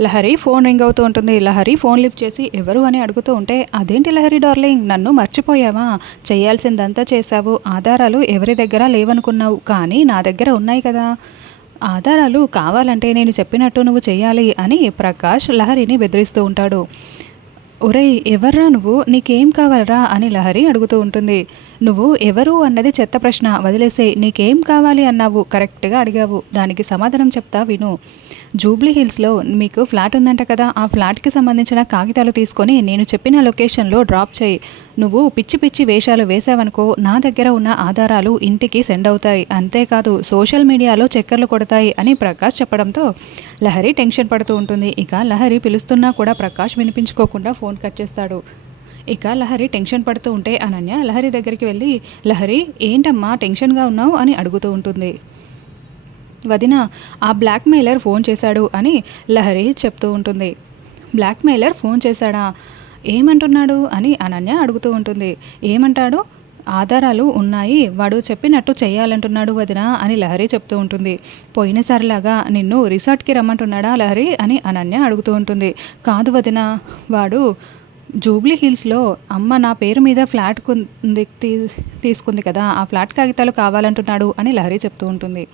Lahari phone ring అవుతూ ఉంటుంది. Lahari phone lift చేసి ఎవరు అని అడుగుతూ ఉంటే అదేంటి లహరి డార్లింగ్? నన్ను మర్చిపోయావా? చేయాల్సిందంతా చేశావు. ఆధారాలు ఎవరి దగ్గర లేవనుకున్నావు? కానీ నా దగ్గర ఉన్నాయి కదా. ఆధారాలు కావాలంటే నేను చెప్పినట్టు నువ్వు చేయాలి అని ప్రకాష్ లహరిని బెదిరిస్తూ ఉంటాడు. ఒరేయ్ ఎవర్రా నువ్వు? నీకేం కావాలరా? అని లహరి అడుగుతూ ఉంటుంది. నువ్వు ఎవరు అన్నది చెత్త ప్రశ్న. వదిలేసే నీకేం కావాలి అన్నావు? కరెక్ట్గా అడిగావు. దానికి సమాధానం చెప్తా విను. జూబ్లీ హిల్స్లో మీకు ఫ్లాట్ ఉందంట కదా ఆ ఫ్లాట్కి సంబంధించిన కాగితాలు తీసుకొని నేను చెప్పిన లొకేషన్లో డ్రాప్ చేయి. నువ్వు పిచ్చి పిచ్చి వేషాలు వేసావనుకో నా దగ్గర ఉన్న ఆధారాలు ఇంటికి సెండ్ అవుతాయి. అంతేకాదు సోషల్ మీడియాలో చక్కర్లు కొడతాయి అని ప్రకాష్ చెప్పడంతో లహరి టెన్షన్ పడుతూ ఉంటుంది. ఇక లహరి పిలుస్తున్నా కూడా ప్రకాష్ వినిపించుకోకుండా ఫోన్ కట్ చేస్తాడు. ఇక లహరి టెన్షన్ పడుతూ ఉంటే అనన్య లహరి దగ్గరికి వెళ్ళి లహరి ఏంటమ్మా టెన్షన్గా ఉన్నావు? అని అడుగుతూ ఉంటుంది. వదిన ఆ బ్లాక్మెయిలర్ ఫోన్ చేశాడు అని లహరి చెప్తూ ఉంటుంది. బ్లాక్మెయిలర్ ఫోన్ చేశాడా? ఏమంటున్నాడు? అని అనన్య అడుగుతూ ఉంటుంది. ఏమంటాడు? ఆధారాలు ఉన్నాయి. వాడు చెప్పినట్టు చేయాలంటున్నాడు వదిన అని లహరి చెప్తూ ఉంటుంది. పోయినసారిలాగా నిన్ను రిసార్ట్కి రమ్మంటున్నాడా లహరి? అని అనన్య అడుగుతూ ఉంటుంది. కాదు వదిన వాడు జూబ్లీ హిల్స్లో అమ్మ నా పేరు మీద ఫ్లాట్ కుంది తీసుకుంది కదా ఆ ఫ్లాట్ కాగితాలు కావాలంటున్నాడు అని లహరి చెప్తూ ఉంటుంది.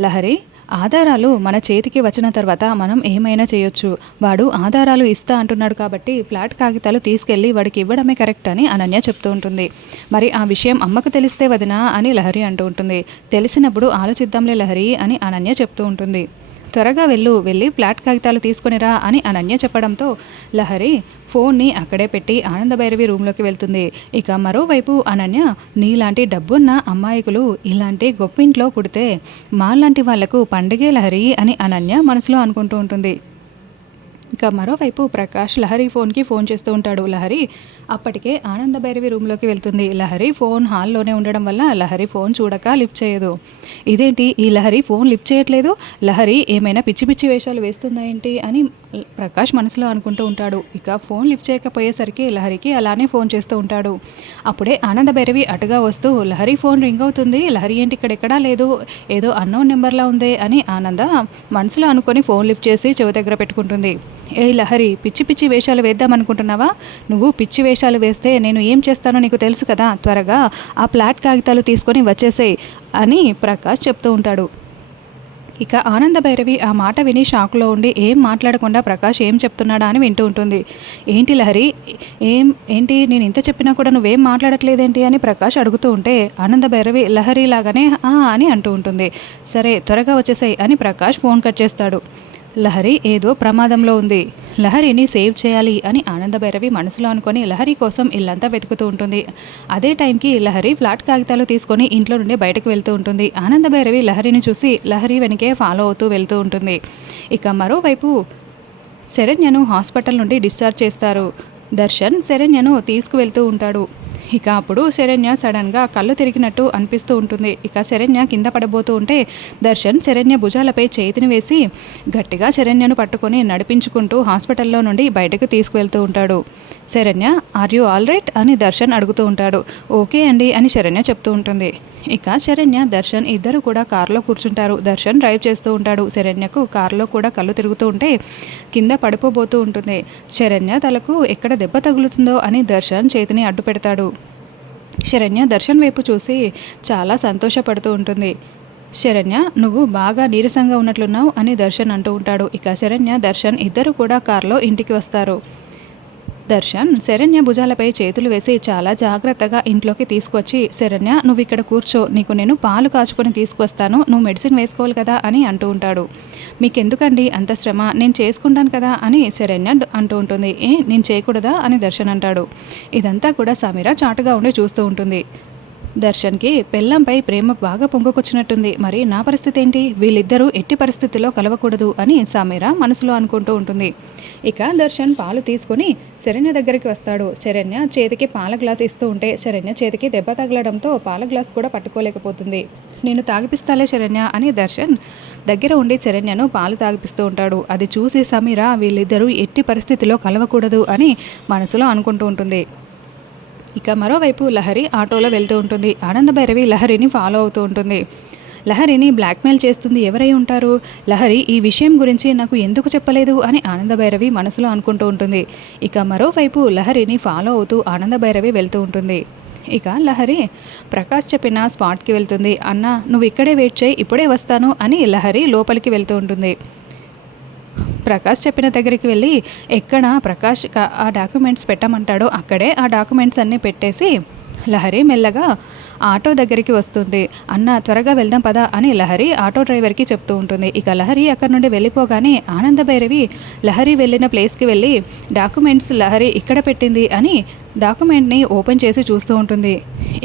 లహరి ఆధారాలు మన చేతికి వచ్చిన తర్వాత మనం ఏమైనా చేయొచ్చు. వాడు ఆధారాలు ఇస్తా అంటున్నాడు కాబట్టి ఫ్లాట్ కాగితాలు తీసుకెళ్ళి వాడికి ఇవ్వడమే కరెక్ట్ అని అనన్య చెప్తూ ఉంటుంది. మరి ఆ విషయం అమ్మకు తెలిస్తే వదినా అని లహరి అంటూ ఉంటుంది. తెలిసినప్పుడు ఆలోచిద్దాంలే లహరి అని అనన్య చెప్తూ ఉంటుంది. త్వరగా వెళ్ళు వెళ్ళి ఫ్లాట్ కాగితాలు తీసుకునిరా అని అనన్య చెప్పడంతో లహరి ఫోన్ని అక్కడే పెట్టి ఆనందభైరవి రూమ్లోకి వెళ్తుంది. ఇక మరోవైపు అనన్య నీలాంటి డబ్బున్న అమ్మాయికులు ఇలాంటి గొప్పింట్లో పుడితే మాలాంటి వాళ్ళకు పండుగే లహరి అని అనన్య మనసులో అనుకుంటూ ఉంటుంది. ఇక మరోవైపు ప్రకాష్ లహరి ఫోన్కి ఫోన్ చేస్తూ ఉంటాడు. లహరి అప్పటికే ఆనంద భైరవి రూమ్లోకి వెళ్తుంది. లహరి ఫోన్ హాల్లోనే ఉండడం వల్ల లహరి ఫోన్ చూడక లిఫ్ట్ చేయదు. ఇదేంటి? ఈ లహరి ఫోన్ లిఫ్ట్ చేయట్లేదు? లహరి ఏమైనా పిచ్చి పిచ్చి వేషాలు వేస్తుందా ఏంటి? అని ప్రకాష్ మనసులో అనుకుంటూ ఉంటాడు. ఇక ఫోన్ లిఫ్ట్ చేయకపోయేసరికి లహరికి అలానే ఫోన్ చేస్తూ ఉంటాడు. అప్పుడే ఆనంద భైరవి అటుగా వస్తూ లహరి ఫోన్ రింగ్ అవుతుంది. లహరి ఏంటి ఇక్కడ ఎక్కడా లేదు. ఏదో అన్నోన్ నెంబర్లా ఉంది అని ఆనంద మనసులో అనుకొని ఫోన్ లిఫ్ట్ చేసి చెవి దగ్గర పెట్టుకుంటుంది. ఏ లహరి పిచ్చి పిచ్చి వేషాలు వేద్దాం అనుకుంటున్నావా? నువ్వు పిచ్చి వేషాలు వేస్తే నేను ఏం చేస్తానో నీకు తెలుసు కదా. త్వరగా ఆ ప్లాట్ కాగితాలు తీసుకొని వచ్చేసేయ్ అని ప్రకాష్ చెప్తూ ఉంటాడు. ఇక ఆనంద భైరవి ఆ మాట విని షాక్లో ఉండి ఏం మాట్లాడకుండా ప్రకాష్ ఏం చెప్తున్నాడా? అని వింటూ ఉంటుంది. ఏంటి లహరి? ఏం ఏంటి? నేను ఇంత చెప్పినా కూడా నువ్వేం మాట్లాడట్లేదేంటి? అని ప్రకాష్ అడుగుతూ ఉంటే ఆనంద భైరవి లహరి లాగానే అని అంటూ ఉంటుంది. సరే త్వరగా వచ్చేసాయి అని ప్రకాష్ ఫోన్ కట్ చేస్తాడు. లహరి ఏదో ప్రమాదంలో ఉంది. లహరిని సేవ్ చేయాలి అని ఆనందభైరవి మనసులో అనుకొని లహరి కోసం ఇల్లంతా వెతుకుతూ ఉంటుంది. అదే టైంకి లహరి ఫ్లాట్ కాగితాలు తీసుకొని ఇంట్లో నుండి బయటకు వెళ్తూ ఉంటుంది. ఆనందభైరవి లహరిని చూసి లహరి వెనకే ఫాలో అవుతూ వెళ్తూ ఉంటుంది. ఇక మరోవైపు శరణ్యను హాస్పిటల్ నుండి డిశ్చార్జ్ చేస్తారు. దర్శన్ శరణ్యను తీసుకువెళ్తూ ఉంటాడు. ఇక అప్పుడు శరణ్య సడన్గా కళ్ళు తిరిగినట్టు అనిపిస్తూ ఉంటుంది. ఇక శరణ్య కింద పడబోతూ ఉంటే దర్శన్ శరణ్య భుజాలపై చేతిని వేసి గట్టిగా శరణ్యను పట్టుకొని నడిపించుకుంటూ హాస్పిటల్లో నుండి బయటకు తీసుకువెళ్తూ ఉంటాడు. Saranya are you all right? అని దర్శన్ అడుగుతూ ఉంటాడు. ఓకే అండి అని శరణ్య చెప్తూ ఉంటుంది. ఇక శరణ్య దర్శన్ ఇద్దరు కూడా కారులో కూర్చుంటారు. దర్శన్ డ్రైవ్ చేస్తూ ఉంటాడు. శరణ్యకు కారులో కూడా కళ్ళు తిరుగుతూ ఉంటే కింద పడిపోబోతూ ఉంటుంది. శరణ్య తలకు ఎక్కడ దెబ్బ తగులుతుందో అని దర్శన్ చేతిని అడ్డు పెడతాడు. శరణ్య దర్శన్ వైపు చూసి చాలా సంతోషపడుతూ ఉంటుంది. శరణ్య నువ్వు బాగా నీరసంగా ఉన్నట్లున్నావు అని దర్శన్ అంటూ ఉంటాడు. ఇక శరణ్య దర్శన్ ఇద్దరు కూడా కారులో ఇంటికి వస్తారు. దర్శన్ శరణ్య భుజాలపై చేతులు వేసి చాలా జాగ్రత్తగా ఇంట్లోకి తీసుకొచ్చి శరణ్య నువ్వు ఇక్కడ కూర్చో. నీకు నేను పాలు కాచుకొని తీసుకొస్తాను. నువ్వు మెడిసిన్ వేసుకోవాలి కదా అని అంటూ ఉంటాడు. మీకెందుకండి అంత శ్రమ? నేను చేసుకుంటాను కదా అని శరణ్య అంటూ ఉంటుంది. ఏ నేను చేయకూడదా? అని దర్శన్ అంటాడు. ఇదంతా కూడా సమీర చాటుగా ఉండి చూస్తూ ఉంటుంది. దర్శన్కి పెళ్ళంపై ప్రేమ బాగా పొంగుకొచ్చినట్టుంది. మరి నా పరిస్థితి ఏంటి వీళ్ళిద్దరూ ఎట్టి పరిస్థితిలో కలవకూడదు అని సమీర మనసులో అనుకుంటూ ఉంటుంది. ఇక దర్శన్ పాలు తీసుకుని శరణ్య దగ్గరికి వస్తాడు. శరణ్య చేతికి పాల గ్లాస్ ఇస్తూ ఉంటే శరణ్య చేతికి దెబ్బ తగలడంతో పాల గ్లాస్ కూడా పట్టుకోలేకపోతుంది. నేను తాగిపిస్తాలే శరణ్య అని దర్శన్ దగ్గర ఉండి శరణ్యను పాలు తాగిపిస్తూ ఉంటాడు. అది చూసి సమీర వీళ్ళిద్దరూ ఎట్టి పరిస్థితిలో కలవకూడదు అని మనసులో అనుకుంటూ ఉంటుంది. ఇక మరోవైపు లహరి ఆటోలో వెళ్తూ ఉంటుంది. ఆనంద భైరవి లహరిని ఫాలో అవుతూ ఉంటుంది. లహరిని బ్లాక్మెయిల్ చేస్తుంది ఎవరై ఉంటారు? లహరి ఈ విషయం గురించి నాకు ఎందుకు చెప్పలేదు? అని ఆనందభైరవి మనసులో అనుకుంటూ ఉంటుంది. ఇక మరోవైపు లహరిని ఫాలో అవుతూ ఆనందభైరవి వెళ్తూ ఉంటుంది. ఇక లహరి ప్రకాష్ చెప్పిన స్పాట్కి వెళ్తుంది. అన్న నువ్వు ఇక్కడే వెయిట్ చేయి ఇప్పుడే వస్తాను అని లహరి లోపలికి వెళ్తూ ఉంటుంది. ప్రకాష్ చెప్పిన దగ్గరికి వెళ్ళి ఎక్కడ ప్రకాష్ ఆ డాక్యుమెంట్స్ పెట్టమంటాడో అక్కడే ఆ డాక్యుమెంట్స్ అన్నీ పెట్టేసి లహరి మెల్లగా ఆటో దగ్గరికి వస్తుంది అన్న త్వరగా వెళ్దాం పదా అని లహరి ఆటో డ్రైవర్కి చెప్తూ ఉంటుంది. ఇక లహరి అక్కడి నుండి వెళ్ళిపోగానే ఆనంద భైరవి లహరి వెళ్ళిన ప్లేస్కి వెళ్ళి డాక్యుమెంట్స్ లహరి ఇక్కడ పెట్టింది అని డాక్యుమెంట్ని ఓపెన్ చేసి చూస్తూ ఉంటుంది.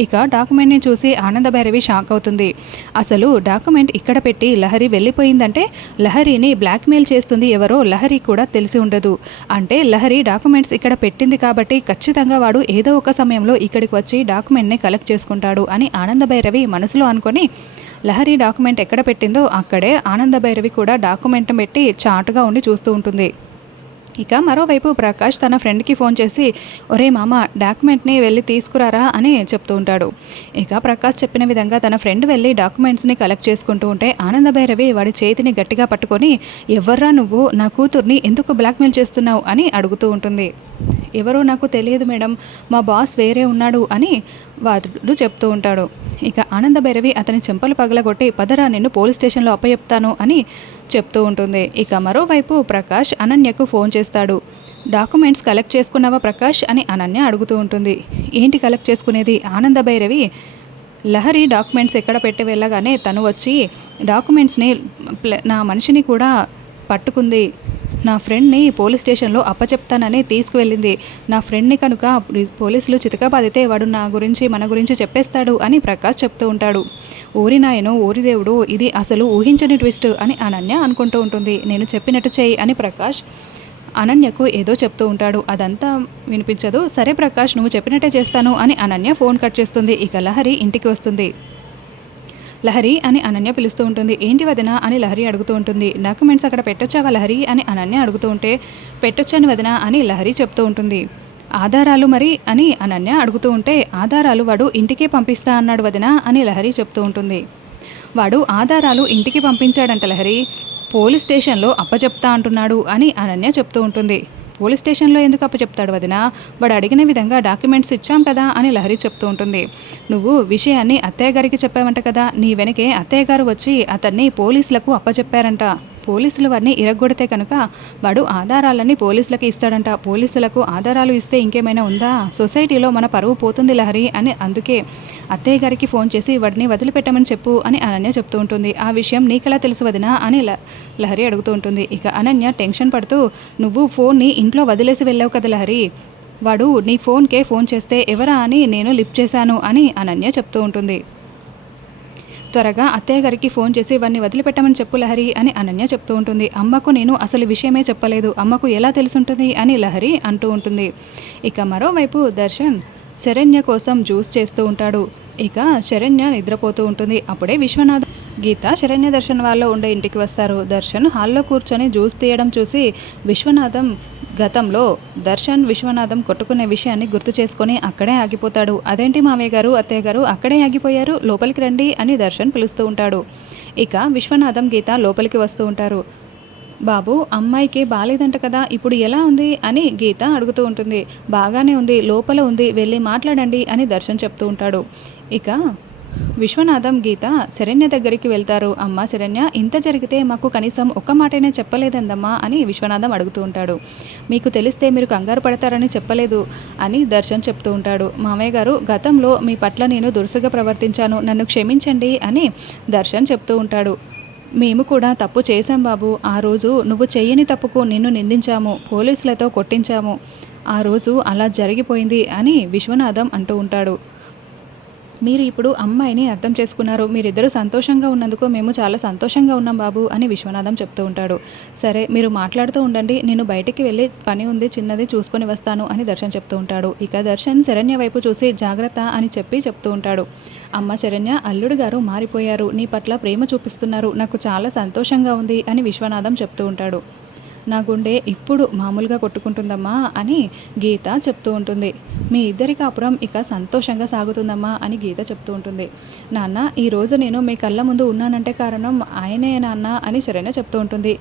ఇక డాక్యుమెంట్ని చూసి ఆనంద భైరవి షాక్ అవుతుంది. అసలు డాక్యుమెంట్ ఇక్కడ పెట్టి లహరి వెళ్ళిపోయిందంటే లహరిని బ్లాక్మెయిల్ చేస్తుంది ఎవరో లహరి కూడా తెలిసి ఉండదు. అంటే లహరి డాక్యుమెంట్స్ ఇక్కడ పెట్టింది కాబట్టి ఖచ్చితంగా వాడు ఏదో ఒక సమయంలో ఇక్కడికి వచ్చి డాక్యుమెంట్ని కలెక్ట్ చేసుకుంటాడు. అని ఆనంద భైరవి మనసులో అనుకొని లహరి డాక్యుమెంట్ ఎక్కడ పెట్టిందో అక్కడే ఆనంద భైరవి కూడా డాక్యుమెంట్ పెట్టి చాటుగా ఉండి చూస్తూ ఉంటుంది. ఇక మరోవైపు ప్రకాష్ తన ఫ్రెండ్కి ఫోన్ చేసి ఒరే మామ డాక్యుమెంట్ని వెళ్ళి తీసుకురారా? అని చెప్తూ ఉంటాడు. ఇక ప్రకాష్ చెప్పిన విధంగా తన ఫ్రెండ్ వెళ్ళి డాక్యుమెంట్స్ని కలెక్ట్ చేసుకుంటూ ఉంటే ఆనంద భైరవి వాడి చేతిని గట్టిగా పట్టుకొని ఎవర్రా నువ్వు? నా కూతుర్ని ఎందుకు బ్లాక్మెయిల్ చేస్తున్నావు? అని అడుగుతూ ఉంటుంది. ఎవరో నాకు తెలియదు మేడం మా బాస్ వేరే ఉన్నాడు అని వాతుడు చెప్తూ ఉంటాడు. ఇక ఆనంద భైరవి అతని చెంపలు పగలగొట్టి పదరా నిన్ను పోలీస్ స్టేషన్లో అప్పచెప్తాను అని చెప్తూ ఉంటుంది. ఇక మరోవైపు ప్రకాష్ అనన్యకు ఫోన్ చేస్తాడు. డాక్యుమెంట్స్ కలెక్ట్ చేసుకున్నావా ప్రకాష్? అని అనన్య అడుగుతూ ఉంటుంది. ఏంటి కలెక్ట్ చేసుకునేది? ఆనంద భైరవి లహరి డాక్యుమెంట్స్ ఎక్కడ పెట్టి వెళ్ళగానే తను వచ్చి డాక్యుమెంట్స్ని ప్ల- నా మనిషిని కూడా పట్టుకుంది. నా ఫ్రెండ్ని పోలీస్ స్టేషన్లో అప్పచెప్తానని తీసుకువెళ్ళింది. నా ఫ్రెండ్ని కనుక పోలీసులు చితకబాదితే వాడు నా గురించి మన గురించి చెప్పేస్తాడు అని ప్రకాష్ చెప్తూ ఉంటాడు. ఊరి నాయను ఊరి దేవుడు ఇది అసలు ఊహించని ట్విస్ట్ అని అనన్య అనుకుంటూ ఉంటుంది. నేను చెప్పినట్టు చేయి అని ప్రకాష్ అనన్యకు ఏదో చెప్తూ ఉంటాడు. అదంతా వినిపించదు. సరే ప్రకాష్ నువ్వు చెప్పినట్టే చేస్తాను అని అనన్య ఫోన్ కట్ చేస్తుంది. ఇక లహరి ఇంటికి వస్తుంది. లహరి అని అనన్య పిలుస్తూ ఉంటుంది. ఏంటి వదిన అని లహరి అడుగుతూ ఉంటుంది. డాక్యుమెంట్స్ అక్కడ పెట్టొచ్చావా లహరి అని అనన్య అడుగుతూ ఉంటే పెట్టొచ్చాను వదిన అని లహరి చెప్తూ ఉంటుంది. ఆధారాలు మరి అని అనన్య అడుగుతూ ఉంటే ఆధారాలు వాడు ఇంటికే పంపిస్తా అన్నాడు వదిన అని లహరి చెప్తూ ఉంటుంది. వాడు ఆధారాలు ఇంటికి పంపించాడంట లహరి. పోలీస్ స్టేషన్లో అప్పచెప్తా అంటున్నాడు అని అనన్య చెప్తూ ఉంటుంది. పోలీస్ స్టేషన్లో ఎందుకు అప్పచెప్తాడు వదిన? వాడు అడిగిన విధంగా డాక్యుమెంట్స్ ఇచ్చాం కదా అని లహరి చెప్తూ ఉంటుంది. నువ్వు విషయాన్ని అత్తయ్య గారికి చెప్పావంట కదా నీ వెనకే అత్తయ్య గారు వచ్చి అతన్ని పోలీసులకు అప్పచెప్పారంట. పోలీసులు వాడిని ఇరగొడితే కనుక వాడు ఆధారాలన్నీ పోలీసులకు ఇస్తాడంట. పోలీసులకు ఆధారాలు ఇస్తే ఇంకేమైనా ఉందా? సొసైటీలో మన పరువు పోతుంది లహరి అని అందుకే అత్తయ్య గారికి ఫోన్ చేసి వాడిని వదిలిపెట్టమని చెప్పు అని అనన్య చెప్తూ ఉంటుంది. ఆ విషయం నీకెలా తెలుసు వదినా అని ల- లహరి అడుగుతూ ఉంటుంది. ఇక అనన్య టెన్షన్ పడుతూ నువ్వు ఫోన్ని ఇంట్లో వదిలేసి వెళ్ళావు కదా లహరి. వాడు నీ ఫోన్కే ఫోన్ చేస్తే ఎవరా అని నేను లిఫ్ట్ చేశాను అని అనన్య చెప్తూ ఉంటుంది. త్వరగా అత్తయ్య గారికి ఫోన్ చేసి వాడిని వదిలిపెట్టమని చెప్పు లహరి అని అనన్య చెప్తూ ఉంటుంది. అమ్మకు నేను అసలు విషయమే చెప్పలేదు. అమ్మకు ఎలా తెలుసుంటుంది అని లహరి అంటూ ఉంటుంది. ఇక మరోవైపు దర్శన్ శరణ్య కోసం జ్యూస్ చేస్తూ ఉంటాడు. ఇక శరణ్య నిద్రపోతూ ఉంటుంది. అప్పుడే విశ్వనాథ్ గీత శరణ్య దర్శన్ వాళ్ళు ఉండే ఇంటికి వస్తారు. దర్శన్ హాల్లో కూర్చొని జ్యూస్ తీయడం చూసి విశ్వనాథం గతంలో దర్శన్ విశ్వనాథం కొట్టుకునే విషయాన్ని గుర్తు చేసుకొని అక్కడే ఆగిపోతాడు. అదేంటి మామయ్య గారు అత్తయ్య గారు అక్కడే ఆగిపోయారు? లోపలికి రండి అని దర్శన్ పిలుస్తూ ఉంటాడు. ఇక విశ్వనాథం గీత లోపలికి వస్తూ ఉంటారు. బాబు అమ్మాయికి బాగాలేదంట కదా ఇప్పుడు ఎలా ఉంది? అని గీత అడుగుతూ ఉంటుంది. బాగానే ఉంది లోపల ఉంది వెళ్ళి మాట్లాడండి అని దర్శన్ చెప్తూ ఉంటాడు. ఇక విశ్వనాథం గీత శరణ్య దగ్గరికి వెళ్తారు. అమ్మ శరణ్య ఇంత జరిగితే మాకు కనీసం ఒక్క మాటైనా చెప్పలేదందమ్మా అని విశ్వనాథం అడుగుతూ ఉంటాడు. మీకు తెలిస్తే మీరు కంగారు పడతారని చెప్పలేదు అని దర్శన్ చెప్తూ ఉంటాడు. మామయ్య గారు గతంలో మీ పట్ల నేను దురుసుగా ప్రవర్తించాను. నన్ను క్షమించండి అని దర్శన్ చెప్తూ ఉంటాడు. మేము కూడా తప్పు చేశాం బాబు. ఆ రోజు నువ్వు చెయ్యని తప్పుకు నిన్ను నిందించాము. పోలీసులతో కొట్టించాము. ఆ రోజు అలా జరిగిపోయింది అని విశ్వనాథం అంటూ ఉంటాడు. మీరు ఇప్పుడు అమ్మాయిని అర్థం చేసుకున్నారు మీరిద్దరూ సంతోషంగా ఉన్నందుకు మేము చాలా సంతోషంగా ఉన్నాం బాబు అని విశ్వనాథం చెప్తూ ఉంటాడు. సరే మీరు మాట్లాడుతూ ఉండండి నేను బయటికి వెళ్ళి పని ఉంది చిన్నది చూసుకొని వస్తాను అని దర్శన్ చెప్తూ ఉంటాడు. ఇక దర్శన్ శరణ్య వైపు చూసి జాగ్రత్త అని చెప్పి చెప్తూ ఉంటాడు. అమ్మ శరణ్య అల్లుడు గారు మారిపోయారు నీ పట్ల ప్రేమ చూపిస్తున్నారు నాకు చాలా సంతోషంగా ఉంది అని విశ్వనాథం చెప్తూ ఉంటాడు. నా గుండె ఇప్పుడు మామూలుగా కొట్టుకుంటుందమ్మా అని గీత చెప్తూ ఉంటుంది. మీ ఇద్దరి కాపురం ఇక సంతోషంగా సాగుతుందమ్మా అని గీత చెప్తూ ఉంటుంది. నాన్న ఈరోజు నేను మీ కళ్ళ ముందు ఉన్నానంటే కారణం ఆయనే నాన్న అని శరణ్య చెప్తూ ఉంటుంది.